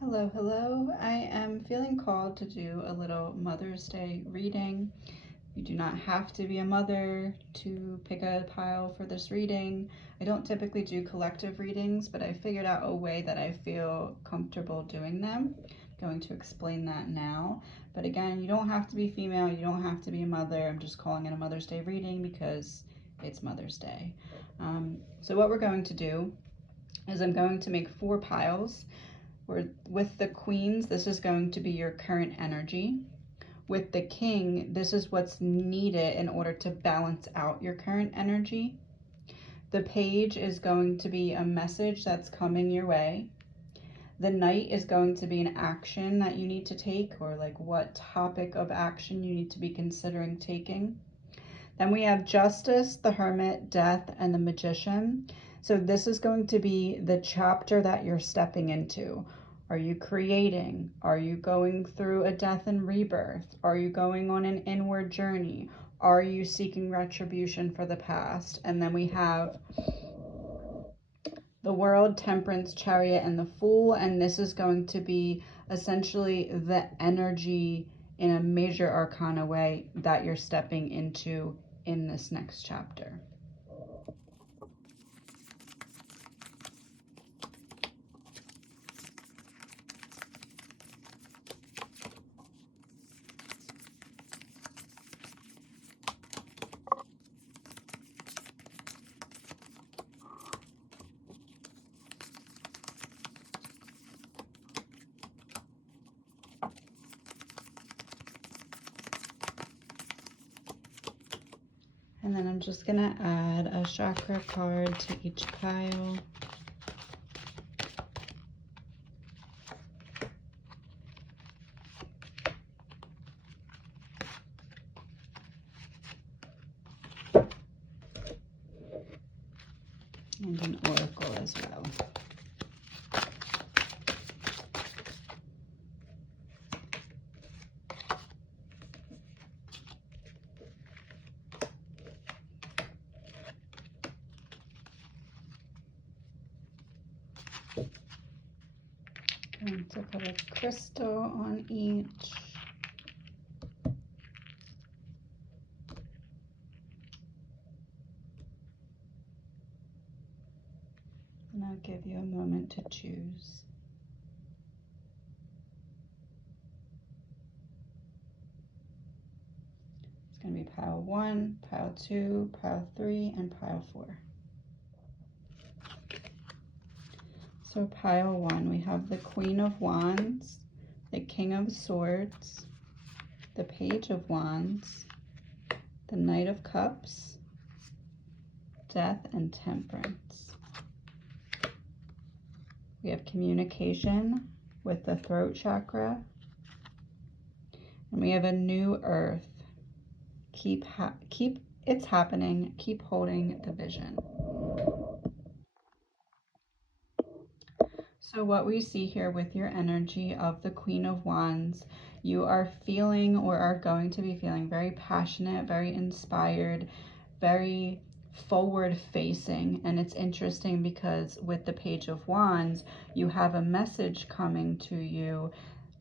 Hello, hello. I am feeling called to do a little Mother's Day reading. You do not have to be a mother to pick a pile for this reading. I don't typically do collective readings, but I figured out a way that I feel comfortable doing them. I'm going to explain that now. But again, you don't have to be female, you don't have to be a mother. I'm just calling it a Mother's Day reading because it's Mother's Day. So what we're going to do is I'm going to make 4 piles. With the queens, this is going to be your current energy. With the king, this is what's needed in order to balance out your current energy. The page is going to be a message that's coming your way. The knight is going to be an action that you need to take, or like what topic of action you need to be considering taking. Then we have justice, the hermit, death, and the magician. So this is going to be the chapter that you're stepping into. Are you creating? Are you going through a death and rebirth? Are you going on an inward journey? Are you seeking retribution for the past? And then we have the world, temperance, chariot, and the fool. And this is going to be essentially the energy in a major arcana way that you're stepping into in this next chapter. And then I'm just gonna add a chakra card to each pile. And an oracle as well. Going to put a crystal on each. And I'll give you a moment to choose. It's going to be pile 1, pile 2, pile 3, and pile 4. So pile 1, we have the Queen of Wands, the King of Swords, the Page of Wands, the Knight of Cups, Death, and Temperance. We have communication with the throat chakra. And we have a new earth. Keep it's happening. Keep holding the vision. So what we see here with your energy of the Queen of Wands, you are feeling or are going to be feeling very passionate, very inspired, very forward facing. And it's interesting because with the Page of Wands, you have a message coming to you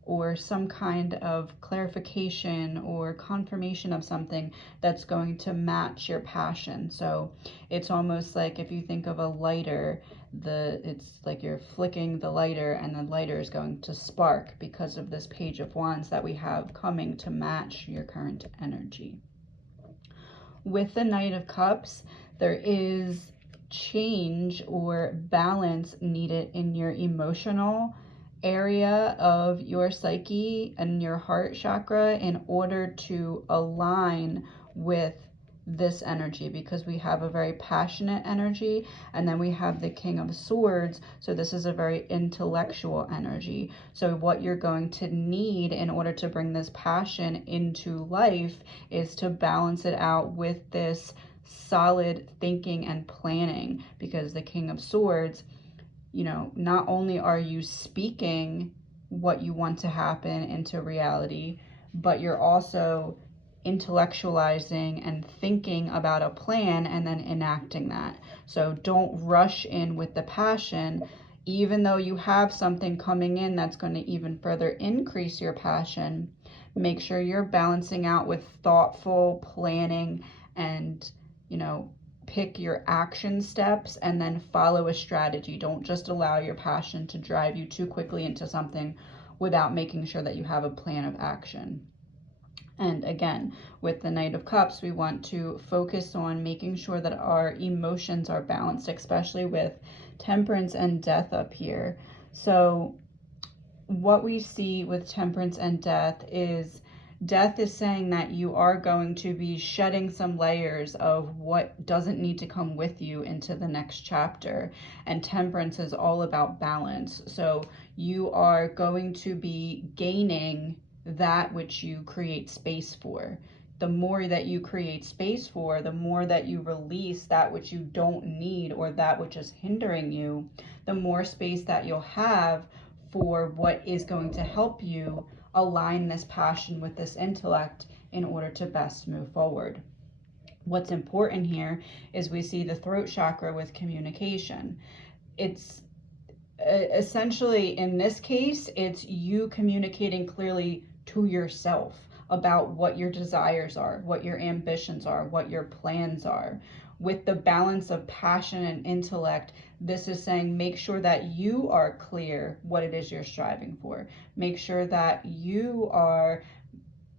or some kind of clarification or confirmation of something that's going to match your passion. So it's almost like if you think of a lighter, it's like you're flicking the lighter and the lighter is going to spark because of this Page of Wands that we have coming to match your current energy. With the Knight of Cups, there is change or balance needed in your emotional area of your psyche and your heart chakra in order to align with this energy, because we have a very passionate energy and then we have the King of Swords, so this is a very intellectual energy. So what you're going to need in order to bring this passion into life is to balance it out with this solid thinking and planning, because the King of Swords, you know, not only are you speaking what you want to happen into reality, but you're also intellectualizing and thinking about a plan and then enacting that. So don't rush in with the passion. even though you have something coming in that's going to even further increase your passion, make sure you're balancing out with thoughtful planning and, pick your action steps and then follow a strategy. Don't just allow your passion to drive you too quickly into something without making sure that you have a plan of action. And again, with the Knight of Cups, we want to focus on making sure that our emotions are balanced, especially with Temperance and Death up here. So what we see with Temperance and Death is saying that you are going to be shedding some layers of what doesn't need to come with you into the next chapter. And Temperance is all about balance. So you are going to be gaining that which you create space for. The more that you create space for, the more that you release that which you don't need or that which is hindering you, the more space that you'll have for what is going to help you align this passion with this intellect in order to best move forward. What's important here is we see the throat chakra with communication. It's essentially, in this case, it's you communicating clearly to yourself about what your desires are, what your ambitions are, what your plans are. With the balance of passion and intellect, this is saying make sure that you are clear what it is you're striving for. Make sure that you are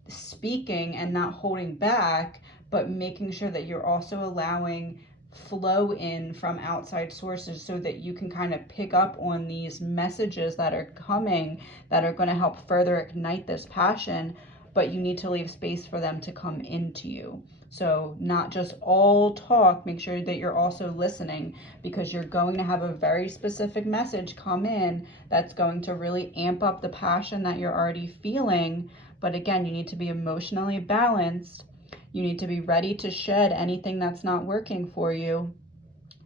speaking and not holding back, but making sure that you're also allowing flow in from outside sources so that you can kind of pick up on these messages that are coming that are going to help further ignite this passion, but you need to leave space for them to come into you. So not just all talk, make sure that you're also listening, because you're going to have a very specific message come in that's going to really amp up the passion that you're already feeling. But again, you need to be emotionally balanced. You need to be ready to shed anything that's not working for you.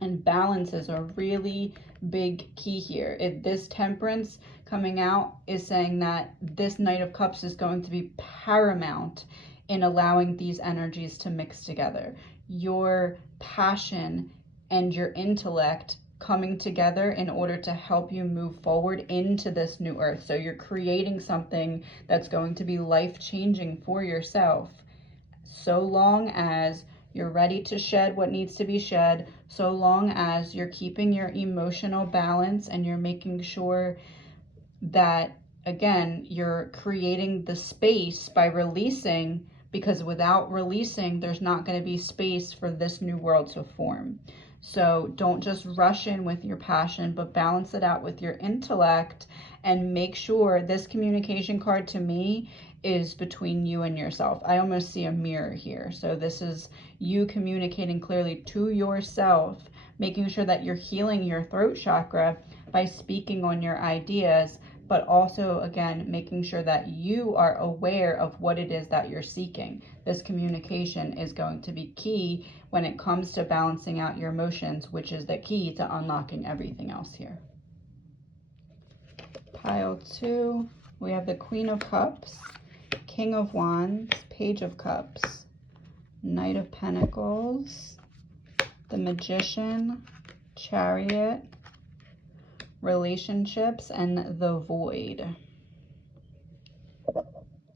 And balance is a really big key here. This Temperance coming out is saying that this Knight of Cups is going to be paramount in allowing these energies to mix together. Your passion and your intellect coming together in order to help you move forward into this new earth. So you're creating something that's going to be life-changing for yourself, so long as you're ready to shed what needs to be shed, so long as you're keeping your emotional balance and you're making sure that, again, you're creating the space by releasing, because without releasing, there's not going to be space for this new world to form. So don't just rush in with your passion, but balance it out with your intellect, and make sure this communication card to me is between you and yourself. I almost see a mirror here. So this is you communicating clearly to yourself, making sure that you're healing your throat chakra by speaking on your ideas, but also, again, making sure that you are aware of what it is that you're seeking. This communication is going to be key when it comes to balancing out your emotions, which is the key to unlocking everything else here. Pile 2, we have the Queen of Cups, King of Wands, Page of Cups, Knight of Pentacles, the Magician, Chariot, relationships, and the Void.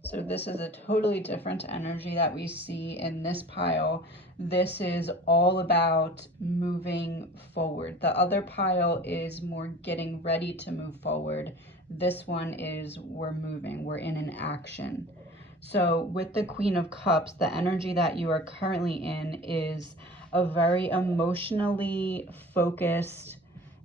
So this is a totally different energy that we see in this pile. This is all about moving forward. The other pile is more getting ready to move forward. This one is we're moving, we're in an action. So with the Queen of Cups, the energy that you are currently in is a very emotionally focused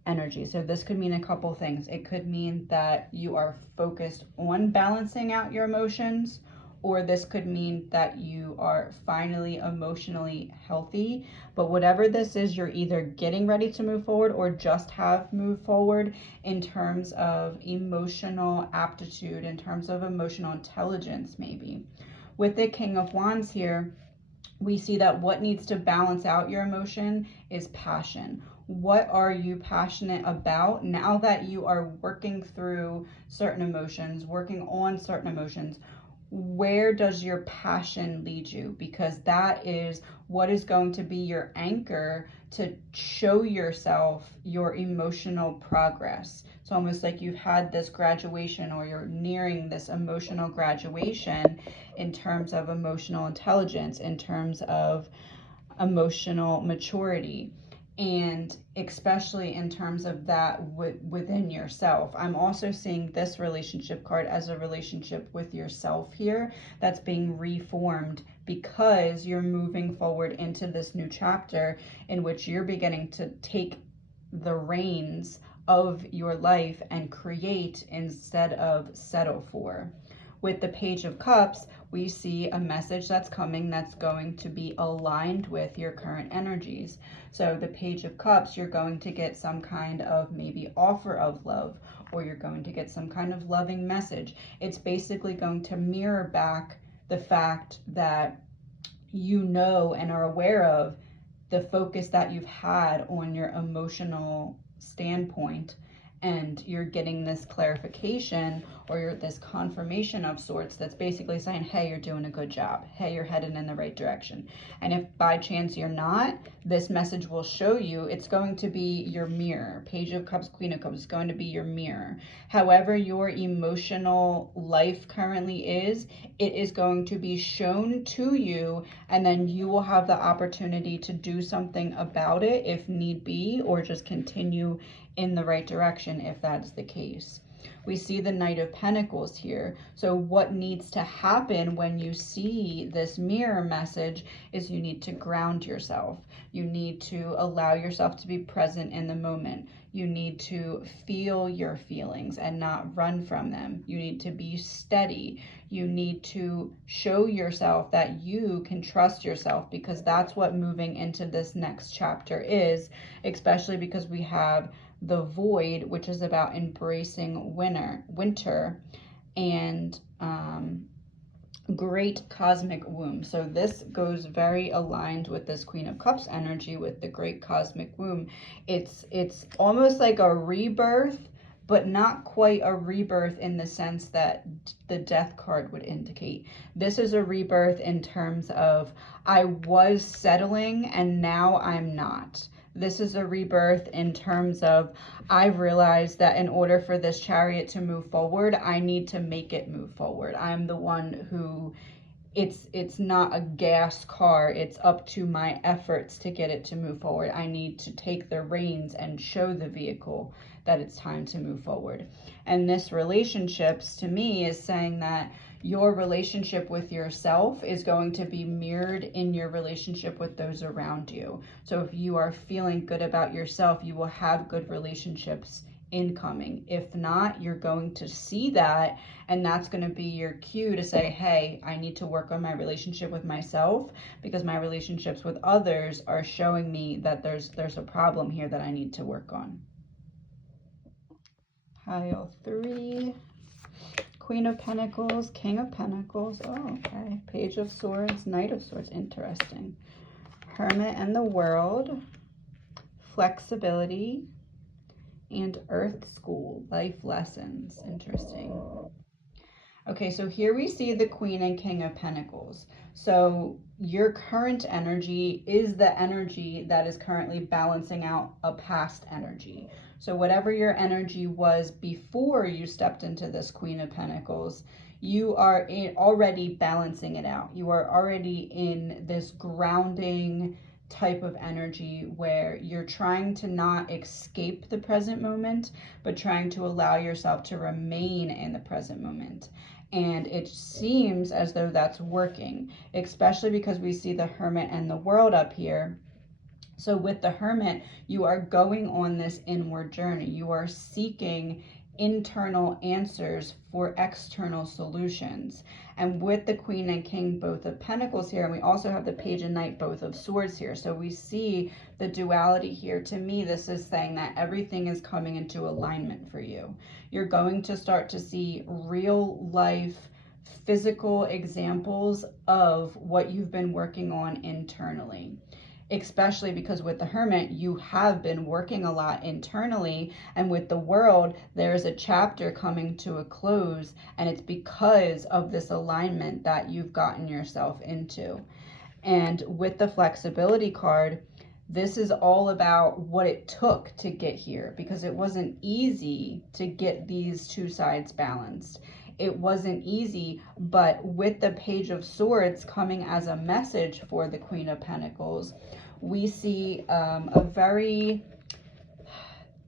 energy. So this could mean a couple things. It could mean that you are focused on balancing out your emotions, or this could mean that you are finally emotionally healthy. But whatever this is, you're either getting ready to move forward or just have moved forward in terms of emotional aptitude, in terms of emotional intelligence, maybe. With the King of Wands here, we see that what needs to balance out your emotion is passion. What are you passionate about now that you are working through certain emotions, working on certain emotions? where does your passion lead you? Because that is what is going to be your anchor to show yourself your emotional progress. It's almost like you've had this graduation, or you're nearing this emotional graduation in terms of emotional intelligence, in terms of emotional maturity, and especially in terms of that within yourself. I'm also seeing this relationship card as a relationship with yourself here that's being reformed, because you're moving forward into this new chapter in which you're beginning to take the reins of your life and create instead of settle for. With the Page of Cups, we see a message that's coming that's going to be aligned with your current energies. So the Page of Cups, you're going to get some kind of maybe offer of love, or you're going to get some kind of loving message. It's basically going to mirror back the fact that you know and are aware of the focus that you've had on your emotional standpoint, and you're getting this clarification, or this confirmation of sorts that's basically saying, hey, you're doing a good job. Hey, you're headed in the right direction. And if by chance you're not, this message will show you, it's going to be your mirror. Page of Cups, Queen of Cups is going to be your mirror. However your emotional life currently is, it is going to be shown to you, and then you will have the opportunity to do something about it if need be, or just continue in the right direction if that's the case. We see the Knight of Pentacles here. So what needs to happen when you see this mirror message is you need to ground yourself. You need to allow yourself to be present in the moment. You need to feel your feelings and not run from them. You need to be steady. You need to show yourself that you can trust yourself, because that's what moving into this next chapter is, especially because we have the Void, which is about embracing winter, and great cosmic womb. So this goes very aligned with this Queen of Cups energy with the great cosmic womb. It's almost like a rebirth, but not quite a rebirth in the sense that the Death card would indicate. This is a rebirth in terms of, I was settling and now I'm not. This is a rebirth in terms of, I've realized that in order for this chariot to move forward, I need to make it move forward. I'm the one who, it's not a gas car. It's up to my efforts to get it to move forward. I need to take the reins and show the vehicle that it's time to move forward. And this relationships to me is saying that your relationship with yourself is going to be mirrored in your relationship with those around you. So if you are feeling good about yourself, you will have good relationships incoming. If not, you're going to see that, and that's going to be your cue to say, hey, I need to work on my relationship with myself, because my relationships with others are showing me that there's a problem here that I need to work on. Pile 3. Queen of Pentacles, King of Pentacles, oh, okay. Page of Swords, Knight of Swords, interesting. Hermit and the World, flexibility, and Earth School, life lessons, interesting. Okay, so here we see the Queen and King of Pentacles. So your current energy is the energy that is currently balancing out a past energy. So whatever your energy was before you stepped into this Queen of Pentacles, you are already balancing it out. You are already in this grounding type of energy where you're trying to not escape the present moment, but trying to allow yourself to remain in the present moment. And it seems as though that's working, especially because we see the Hermit and the World up here. So with the Hermit, you are going on this inward journey. You are seeking internal answers for external solutions. And with the Queen and King both of Pentacles here, and we also have the Page and Knight both of Swords here. So we see the duality here. To me, this is saying that everything is coming into alignment for you. You're going to start to see real life physical examples of what you've been working on internally. especially because with the Hermit, you have been working a lot internally, and with the World, there's a chapter coming to a close, and it's because of this alignment that you've gotten yourself into. And with the flexibility card, this is all about what it took to get here, because it wasn't easy to get these two sides balanced. It wasn't easy, but with the Page of Swords coming as a message for the Queen of Pentacles, we see a very,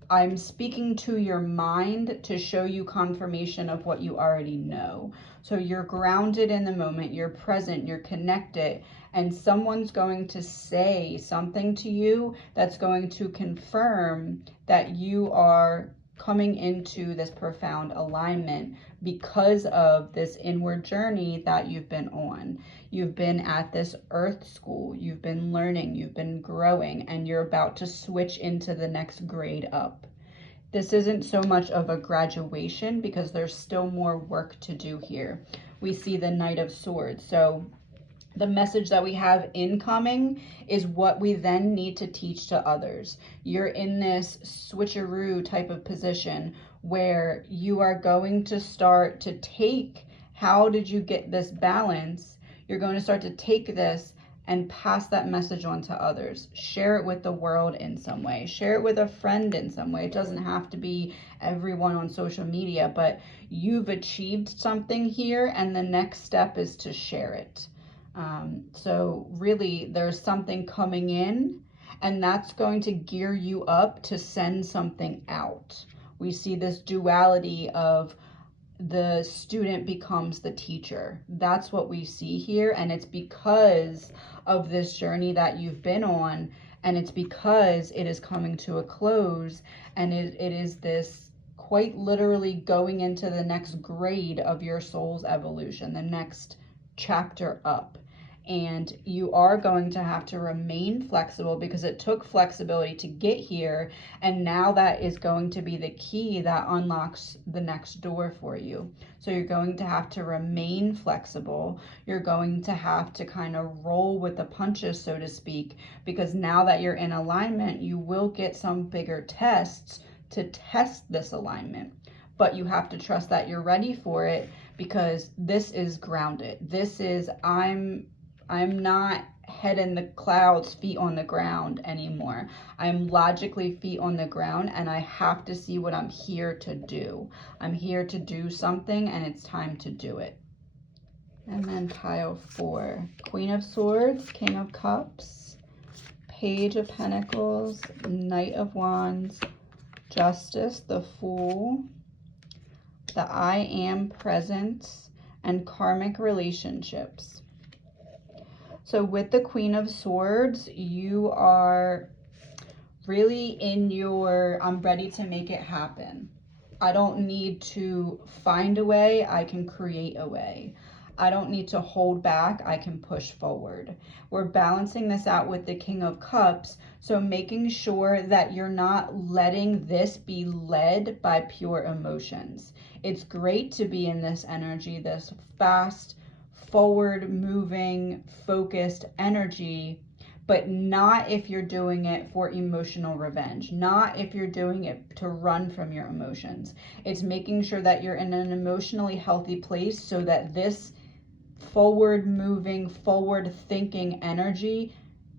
I'm speaking to your mind to show you confirmation of what you already know. So you're grounded in the moment, you're present, you're connected, and someone's going to say something to you that's going to confirm that you are coming into this profound alignment because of this inward journey that you've been on. You've been at this earth school, you've been learning, you've been growing, and you're about to switch into the next grade up. This isn't so much of a graduation because there's still more work to do here. We see the Knight of Swords. So the message that we have incoming is what we then need to teach to others. You're in this switcheroo type of position where you are going to start to take, how did you get this balance? You're going to start to take this and pass that message on to others. Share it with the world in some way. Share it with a friend in some way. It doesn't have to be everyone on social media, but you've achieved something here, and the next step is to share it. So really there's something coming in, and that's going to gear you up to send something out. We see this duality of the student becomes the teacher. That's what we see here, and it's because of this journey that you've been on, and it's because it is coming to a close, and it is this quite literally going into the next grade of your soul's evolution, the next chapter up. And you are going to have to remain flexible because it took flexibility to get here, and now that is going to be the key that unlocks the next door for you. So you're going to have to remain flexible. You're going to have to kind of roll with the punches, so to speak, because now that you're in alignment, you will get some bigger tests to test this alignment. But you have to trust that you're ready for it, because this is grounded. This is, I'm not head in the clouds, feet on the ground anymore. I'm logically feet on the ground, and I have to see what I'm here to do. I'm here to do something, and it's time to do it. And then pile 4, Queen of Swords, King of Cups, Page of Pentacles, Knight of Wands, Justice, the Fool, the I Am Presence, and karmic relationships. So with the Queen of Swords, you are really in your, I'm ready to make it happen. I don't need to find a way, I can create a way. I don't need to hold back, I can push forward. We're balancing this out with the King of Cups, so making sure that you're not letting this be led by pure emotions. It's great to be in this energy, this fast, forward moving, focused energy, but not if you're doing it for emotional revenge, not if you're doing it to run from your emotions. It's making sure that you're in an emotionally healthy place so that this forward moving, forward thinking energy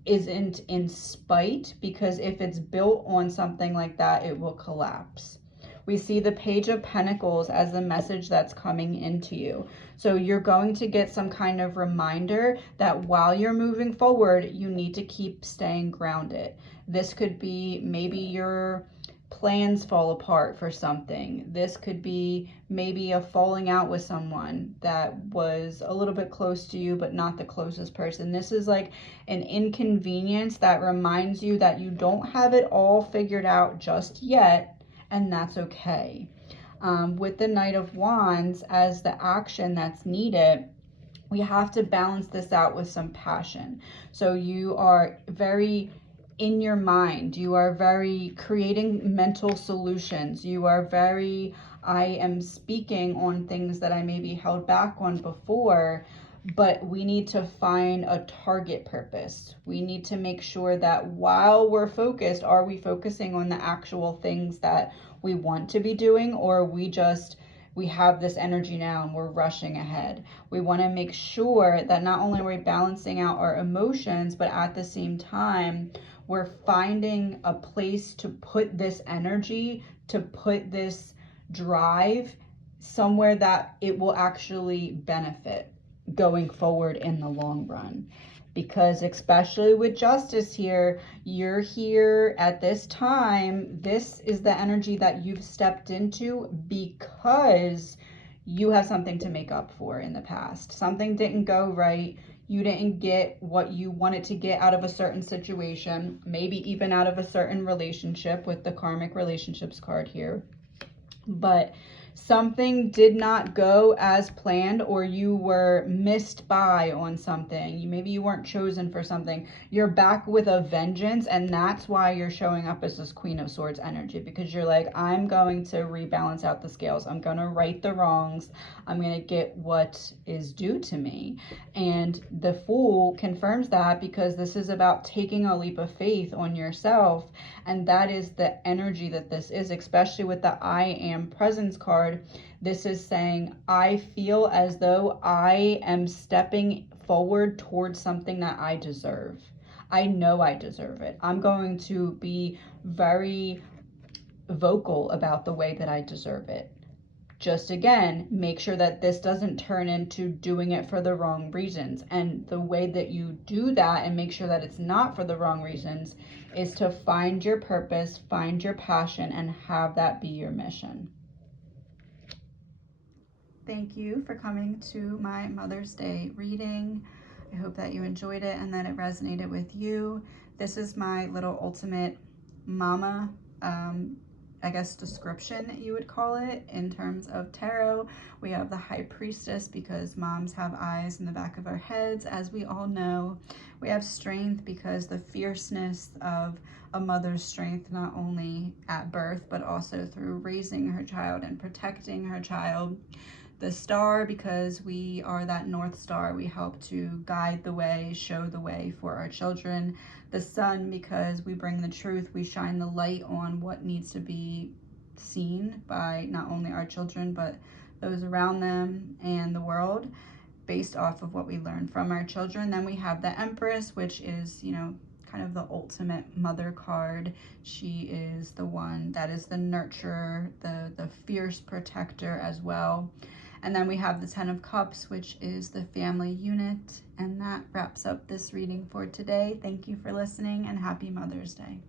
isn't in spite, because if it's built on something like that, it will collapse. We see the Page of Pentacles as the message that's coming into you. So you're going to get some kind of reminder that while you're moving forward, you need to keep staying grounded. This could be maybe your plans fall apart for something. This could be maybe a falling out with someone that was a little bit close to you, but not the closest person. This is like an inconvenience that reminds you that you don't have it all figured out just yet, and that's okay. With the Knight of Wands as the action that's needed, we have to balance this out with some passion. So you are very in your mind, you are very creating mental solutions, you are very, I am speaking on things that I maybe held back on before, but we need to find a target purpose. We need to make sure that while we're focused, are we focusing on the actual things that we want to be doing, or we have this energy now and we're rushing ahead. We want to make sure that not only are we balancing out our emotions, but at the same time, we're finding a place to put this energy, to put this drive somewhere that it will actually benefit going forward in the long run. Because especially with justice here, you're here at this time. This is the energy that you've stepped into because you have something to make up for in the past. Something didn't go right. You didn't get what you wanted to get out of a certain situation, maybe even out of a certain relationship with the karmic relationships card here. But something did not go as planned, or you were missed by on something. Maybe you weren't chosen for something. You're back with a vengeance, and that's why you're showing up as this Queen of Swords energy, because you're like, I'm going to rebalance out the scales. I'm going to right the wrongs. I'm going to get what is due to me. And the Fool confirms that, because this is about taking a leap of faith on yourself. And that is the energy that this is, especially with the I Am Presence card. This is saying, I feel as though I am stepping forward towards something that I deserve. I know I deserve it. I'm going to be very vocal about the way that I deserve it. Just again, make sure that this doesn't turn into doing it for the wrong reasons. And the way that you do that and make sure that it's not for the wrong reasons is to find your purpose, find your passion, and have that be your mission. Thank you for coming to my Mother's Day reading. I hope that you enjoyed it and that it resonated with you. This is my little ultimate mama, I guess, description, you would call it, in terms of tarot. We have the High Priestess because moms have eyes in the back of our heads, as we all know. We have Strength because the fierceness of a mother's strength, not only at birth, but also through raising her child and protecting her child. The Star because we are that North Star. We help to guide the way, show the way for our children. The Sun because we bring the truth. We shine the light on what needs to be seen by not only our children, but those around them and the world, based off of what we learn from our children. Then we have the Empress, which is, kind of the ultimate mother card. She is the one that is the nurturer, the fierce protector as well. And then we have the 10 of Cups, which is the family unit. And that wraps up this reading for today. Thank you for listening, and happy Mother's Day.